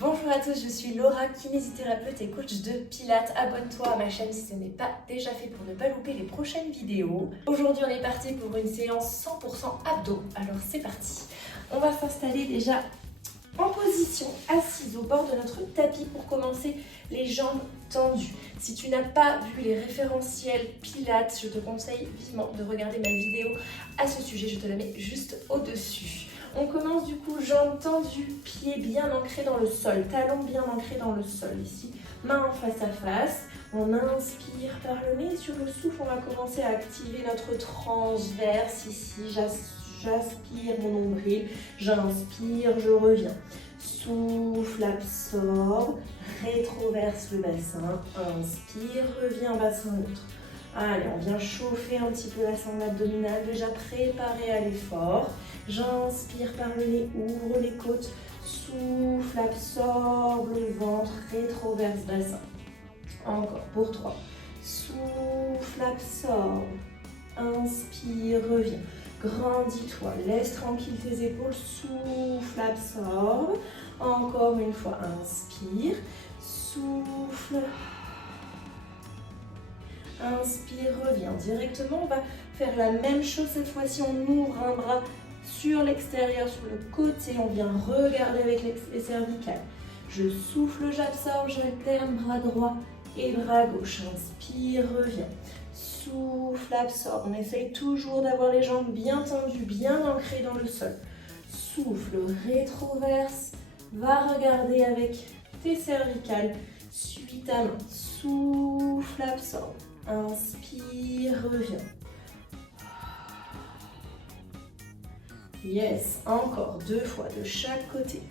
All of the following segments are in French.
Bonjour à tous, je suis Laura, kinésithérapeute et coach de Pilates. Abonne-toi à ma chaîne si ce n'est pas déjà fait pour ne pas louper les prochaines vidéos. Aujourd'hui, on est parti pour une séance 100% abdos. Alors c'est parti. On va s'installer déjà en position assise au bord de notre tapis pour commencer, les jambes tendues. Si tu n'as pas vu les référentiels Pilates, je te conseille vivement de regarder ma vidéo à ce sujet. Je te la mets juste au-dessus. On commence du coup, jambes tendues, pieds bien ancrés dans le sol, talons bien ancrés dans le sol. Ici, main en face à face. On inspire par le nez. Sur le souffle, on va commencer à activer notre transverse. Ici, j'aspire mon nombril. J'inspire, je reviens. Souffle, absorbe, rétroverse le bassin. Inspire, reviens, bassin neutre. Allez, on vient chauffer un petit peu la sangle abdominale, déjà préparé à l'effort. J'inspire par le nez, ouvre les côtes, souffle, absorbe le ventre, rétroverse bassin. Encore pour 3. Souffle, absorbe. Inspire, reviens. Grandis-toi, laisse tranquille tes épaules, souffle, absorbe. Encore une fois, inspire, souffle. Inspire, reviens directement. On va faire la même chose cette fois-ci. On ouvre un bras sur l'extérieur, sur le côté. On vient regarder avec les cervicales. Je souffle, j'absorbe, j'alterne bras droit et bras gauche. Inspire, reviens. Souffle, absorbe. On essaye toujours d'avoir les jambes bien tendues, bien ancrées dans le sol. Souffle, rétroverse. Va regarder avec tes cervicales. Suis ta main. Souffle, absorbe. Inspire, reviens. Yes, encore 2 fois de chaque côté.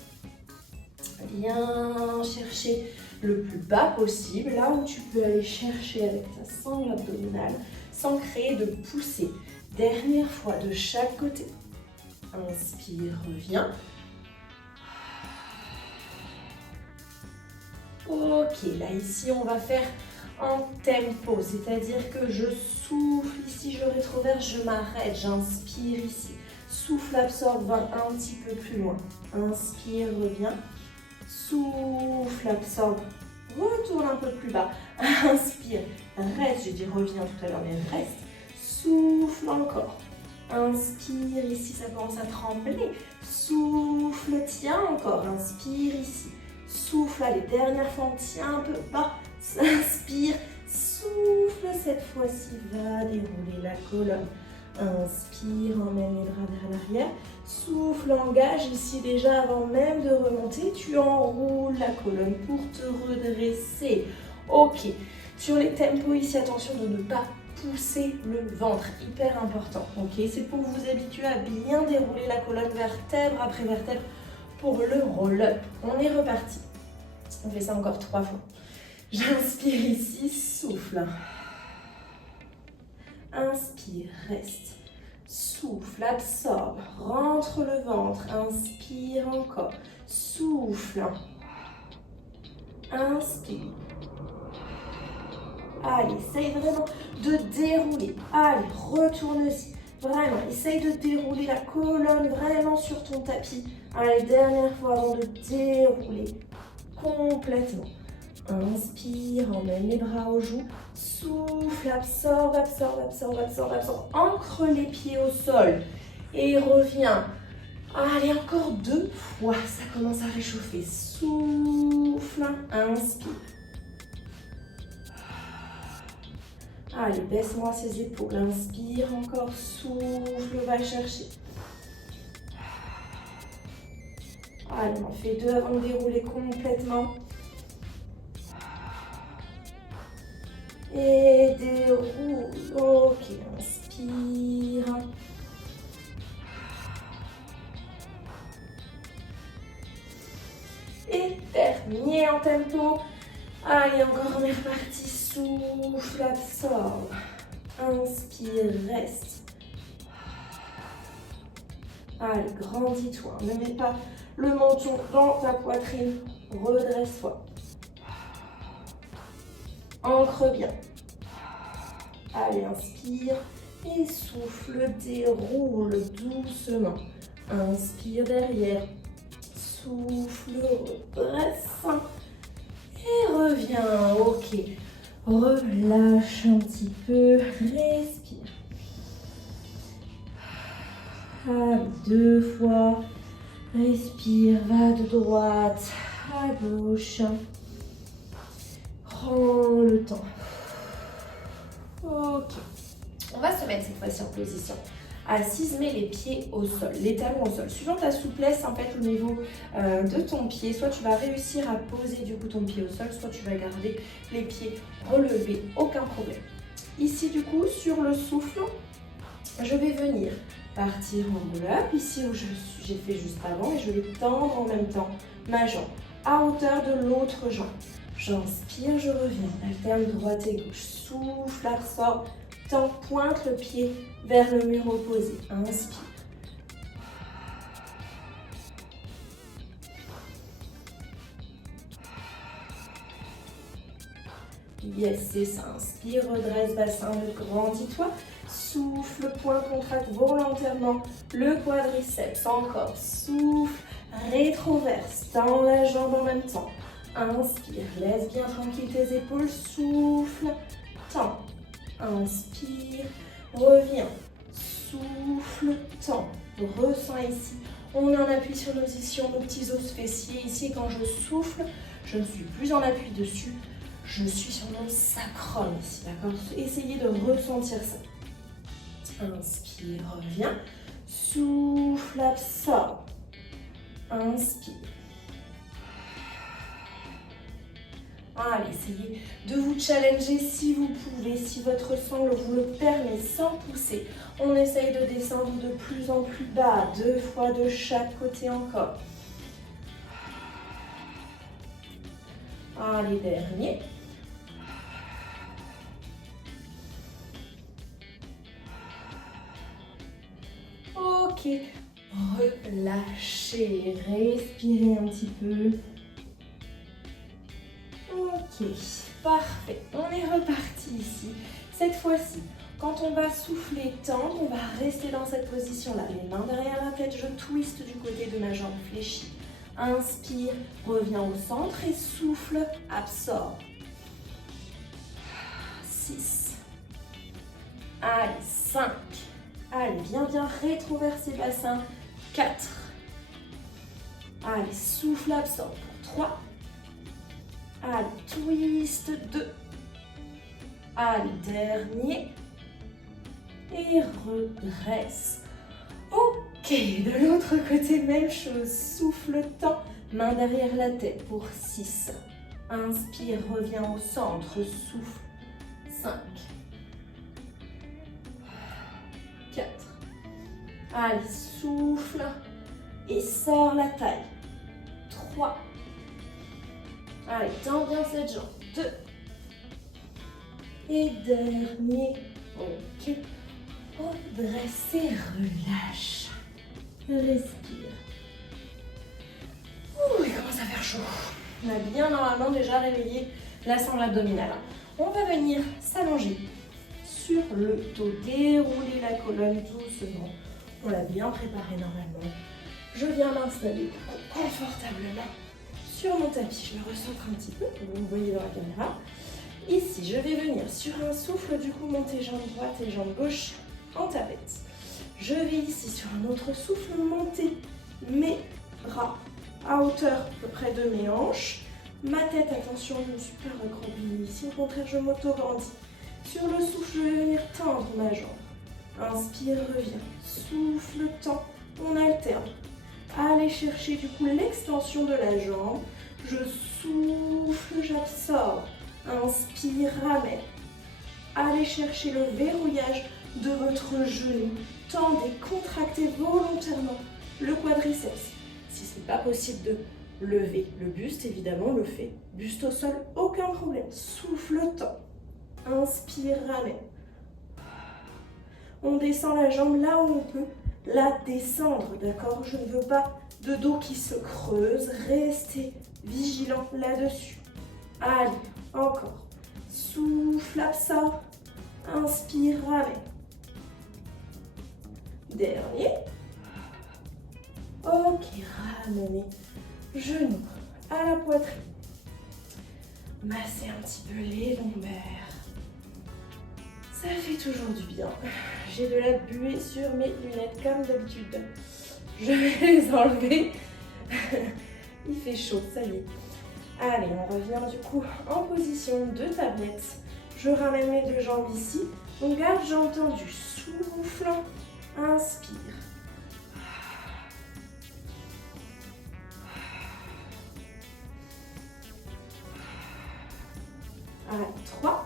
Viens chercher le plus bas possible, là où tu peux aller chercher avec ta sangle abdominale, sans créer de poussée. Dernière fois de chaque côté. Inspire, reviens. Ok, là ici on va faire en tempo, c'est-à-dire que je souffle ici, je rétroverse, je m'arrête, j'inspire ici. Souffle, absorbe, va un petit peu plus loin. Inspire, reviens. Souffle, absorbe, retourne un peu plus bas. Inspire, reste, j'ai dit reviens tout à l'heure, mais reste. Souffle encore. Inspire ici, ça commence à trembler. Souffle, tiens encore. Inspire ici. Souffle, allez, dernière fois, on tient un peu bas. Inspire, souffle, cette fois-ci, va dérouler la colonne. Inspire, emmène les bras vers l'arrière. Souffle, engage ici déjà avant même de remonter. Tu enroules la colonne pour te redresser. Ok, sur les tempos ici, attention de ne pas pousser le ventre, hyper important. Ok, c'est pour vous habituer à bien dérouler la colonne vertèbre après vertèbre pour le roll-up. On est reparti. On fait ça encore 3 fois. J'inspire ici, souffle. Inspire, reste. Souffle, absorbe, rentre le ventre. Inspire encore. Souffle. Inspire. Allez, essaye vraiment de dérouler. Allez, retourne-y. Vraiment, essaye de dérouler la colonne vraiment sur ton tapis. Allez, dernière fois avant de dérouler complètement. Inspire, emmène les bras aux joues. Souffle, absorbe, absorbe, absorbe, absorbe, absorbe. Ancre les pieds au sol et reviens. Allez, encore 2 fois. Ça commence à réchauffer. Souffle, inspire. Allez, baisse-moi ses épaules. Inspire encore, souffle, va chercher. Allez, on en fait 2 avant de dérouler complètement. Et déroule. Ok, inspire. Et terminé en tempo. Allez, encore, on est reparti. Souffle, absorbe. Inspire, reste. Allez, grandis-toi. Ne mets pas le menton dans ta poitrine. Redresse-toi. Ancre bien. Allez, inspire et souffle, déroule doucement. Inspire derrière. souffle, redresse. Et reviens, ok. Relâche un petit peu, respire. Allez, 2 fois. Respire, va de droite à gauche. Prends le temps. Ok. On va se mettre cette fois-ci en position assise, mais les pieds au sol, les talons au sol. Suivant ta souplesse en fait au niveau de ton pied, soit tu vas réussir à poser du coup ton pied au sol, soit tu vas garder les pieds relevés, aucun problème. Ici du coup, sur le souffle, je vais venir partir en roll-up, ici où j'ai fait juste avant, et je vais tendre en même temps ma jambe à hauteur de l'autre jambe. J'inspire, je reviens, alterne droite et gauche, souffle, absorbe, tends, pointe le pied vers le mur opposé, inspire. Yes, c'est ça, inspire, redresse bassin, grandis-toi. Souffle, point, contracte volontairement le quadriceps. Encore, souffle, rétroverse, tends la jambe en même temps. Inspire, laisse bien tranquille tes épaules, souffle, tends. Inspire, reviens, souffle, tends. Ressens ici. On est en appui sur nos ischions, nos petits os fessiers. Ici, quand je souffle, je ne suis plus en appui dessus. Je suis sur mon sacrum ici, d'accord? Essayez de ressentir ça. Inspire, reviens. Souffle, absorbe. Inspire. Allez, essayez de vous challenger si vous pouvez, si votre sangle vous le permet, sans pousser. On essaye de descendre de plus en plus bas, 2 fois de chaque côté encore. Allez, dernier. Ok, relâchez, respirez un petit peu. Ok, parfait. On est reparti ici. Cette fois-ci, quand on va souffler, tendre, on va rester dans cette position-là. Les mains derrière la tête, je twiste du côté de ma jambe fléchie. Inspire, reviens au centre et souffle, absorbe. 6. Allez, 5. Allez, bien rétroverser bassin. 4. Allez, souffle, absorbe pour 3. Allez, twist, 2. Allez, dernier. Et redresse. Ok, de l'autre côté, même chose. Souffle, tend, main derrière la tête pour 6. Inspire, reviens au centre, souffle. 5. 4. Allez, souffle et sors la taille. 3. Allez, tends bien cette jambe. 2. Et dernier. Ok. Redresse et relâche. Respire. Ouh, il commence à faire chaud. On a bien normalement déjà réveillé la sangle abdominale. On va venir s'allonger sur le dos, dérouler la colonne doucement. On l'a bien préparé normalement. Je viens m'installer confortablement sur mon tapis. Je me recentre un petit peu, comme vous voyez dans la caméra. Ici, je vais venir sur un souffle, du coup, monter jambe droite et jambe gauche en tapette. Je vais ici, sur un autre souffle, monter mes bras à hauteur à peu près de mes hanches. Ma tête, attention, je ne suis pas recroquevillée ici. Au contraire, je m'auto-grandis. Sur le souffle, je vais venir tendre ma jambe. Inspire, reviens. Souffle, tend. On alterne. Allez chercher du coup l'extension de la jambe. Je souffle, j'absorbe. Inspire, ramène. Allez chercher le verrouillage de votre genou. Tendez, contractez volontairement le quadriceps. Si ce n'est pas possible de lever le buste, évidemment, le fait. Buste au sol, aucun problème. Souffle, tend. Inspire, ramène. On descend la jambe là où on peut la descendre, d'accord? Je ne veux pas de dos qui se creuse. Restez vigilant là-dessus. Allez, encore. Souffle, absorbe. Inspire, ramène. Dernier. Ok, ramenez Genoux à la poitrine. Massez un petit peu les lombaires. Ça fait toujours du bien. J'ai de la buée sur mes lunettes comme d'habitude. Je vais les enlever. Il fait chaud, ça y est. Allez, on revient du coup en position de tablette. Je ramène mes deux jambes ici. On garde, j'ai entendu, souffle, inspire. Allez, 3.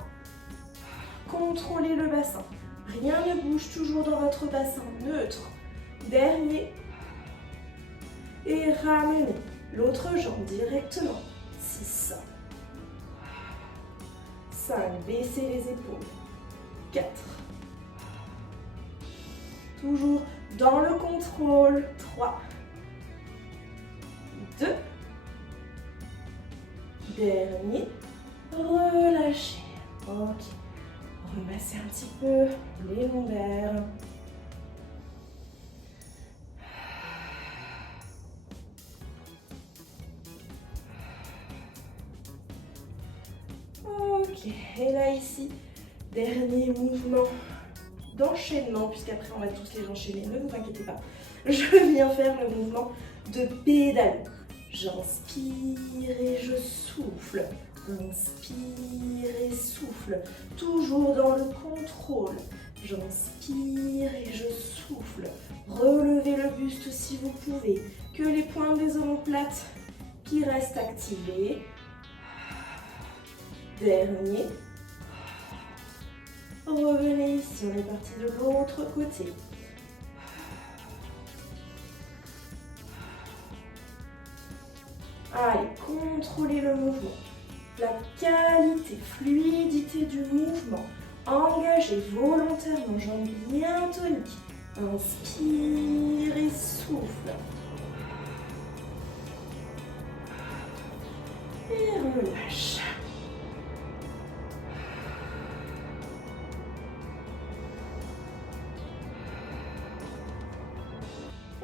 Contrôlez le bassin. Rien ne bouge, toujours dans votre bassin neutre. Dernier. Et ramenez l'autre jambe directement. 6. 5. Baissez les épaules. 4. Toujours dans le contrôle. 3. 2. Dernier. Relâchez. Ok. Remassez un petit peu les lombaires. Ok. Et là ici, dernier mouvement d'enchaînement, puisqu'après on va tous les enchaîner, ne vous inquiétez pas. Je viens faire le mouvement de pédale. J'inspire et je souffle. Inspire et souffle. Toujours dans le contrôle. J'inspire et je souffle. Relevez le buste si vous pouvez. Que les pointes des omoplates qui restent activées. Dernier. Revenez ici, on est parti de l'autre côté. Allez, contrôlez le mouvement. La qualité, fluidité du mouvement. Engagez volontairement, jambes bien toniques. Inspire et souffle. Et relâche.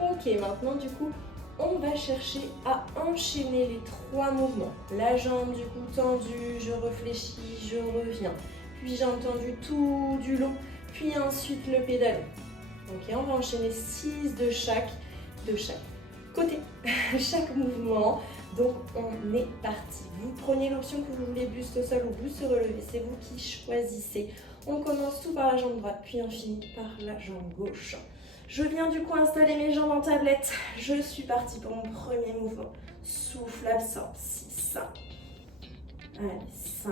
Ok, maintenant du coup, on va chercher à enchaîner les 3 mouvements. La jambe du coup tendue, je réfléchis, je reviens. Puis j'ai entendu tout du long, puis ensuite le pédalo. Ok, on va enchaîner 6 de chaque côté, chaque mouvement. Donc on est parti. Vous prenez l'option que vous voulez, buste au sol ou buste relevé, c'est vous qui choisissez. On commence tout par la jambe droite, puis on finit par la jambe gauche. Je viens du coup installer mes jambes en tablette. Je suis partie pour mon premier mouvement. Souffle, absorbe. 6. Allez, 5.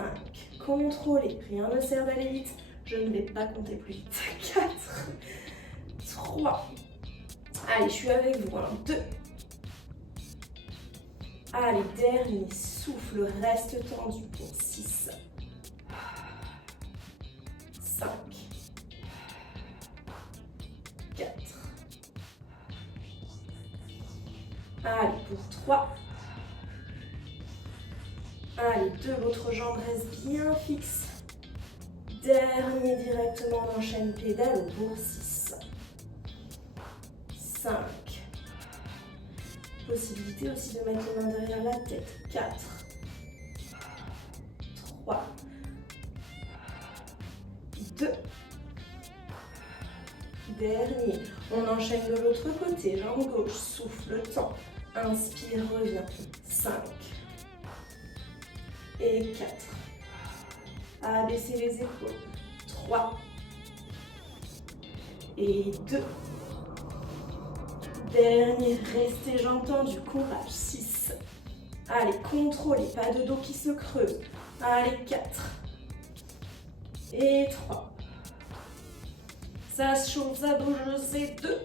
Contrôlez. Rien ne sert d'aller vite. Je ne vais pas compter plus vite. 4. 3. Allez, je suis avec vous. 2. Allez, dernier. Souffle, reste tendu pour 6. 5. 4. Allez, pour 3. Allez, 2, votre jambe reste bien fixe. Dernier directement, on enchaîne pédale pour 6. 5. Possibilité aussi de mettre les mains derrière la tête. 4. 3. 2. Dernier. On enchaîne de l'autre côté. Jambe gauche, souffle, temps. Inspire, revient. 5. Et 4. Abaissez les épaules. 3. Et 2. Dernier. Restez jambes tendues. Courage. 6. Allez, contrôlez. Pas de dos qui se creuse. Allez, 4. Et 3. Ça se chauffe, ça bouge, c'est 2.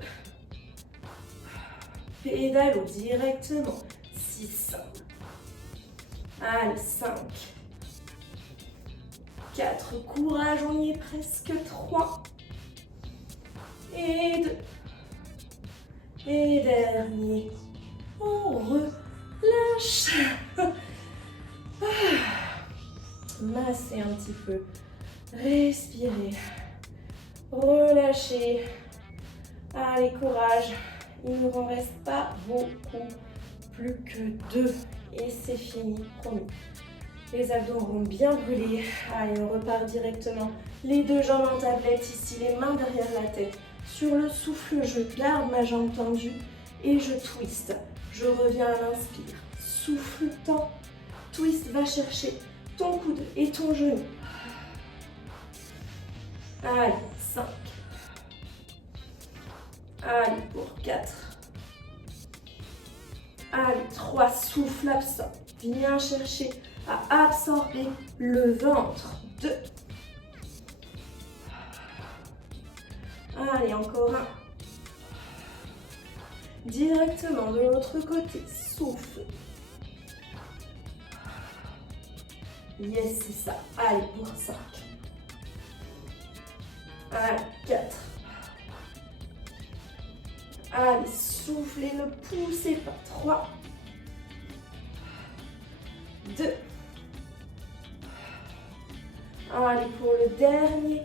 Pédalo directement. 6. Allez, 5. 4. Courage, on y est presque. 3. Et 2. Et dernier. On relâche. Massez un petit peu. Respirez. Relâchez. Allez, courage. Il ne vous en reste pas beaucoup. Plus que 2 et c'est fini, promis. Les abdos auront bien brûlé. Allez, on repart directement. Les deux jambes en tablette, ici les mains derrière la tête. Sur le souffle, je garde ma jambe tendue et je twist. Je reviens à l'inspire. Souffle, tend. Twist, va chercher ton coude et ton genou. Allez, 5. Allez, pour 4. Allez, 3. Souffle, absorbe. Viens chercher à absorber le ventre. 2. Allez, encore 1. Directement de l'autre côté. Souffle. Yes, c'est ça. Allez, pour 5. Allez, 4. Allez, soufflez, ne poussez pas. 3. 2. Allez, pour le dernier.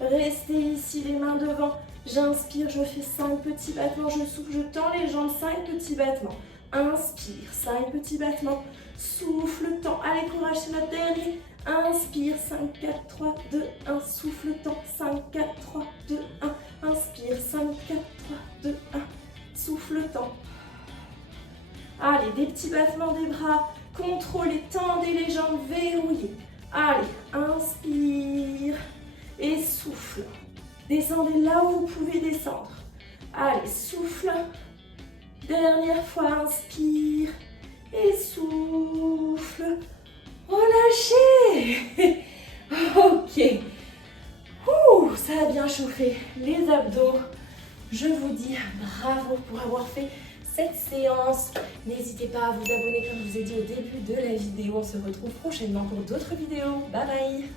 Restez ici, les mains devant. J'inspire, je fais 5 petits battements. Je souffle, je tends les jambes. 5 petits battements. Inspire, 5 petits battements. Souffle, tend. Allez, courage, c'est notre dernier. Inspire, 5, 4, 3, 2, 1. Souffle, tend. 5, 4, 3, 2, 1. Inspire, 5, 4, 3, 2, 1. Souffle, tend. Allez, des petits battements des bras. Contrôlez, tendez les jambes, verrouillez. Allez, inspire et souffle. Descendez là où vous pouvez descendre. Allez, souffle. Dernière fois, inspire et souffle. Relâchez. Ok. Ouh, ça a bien chauffé les abdos. Je vous dis bravo pour avoir fait cette séance. N'hésitez pas à vous abonner comme je vous ai dit au début de la vidéo. On se retrouve prochainement pour d'autres vidéos. Bye bye.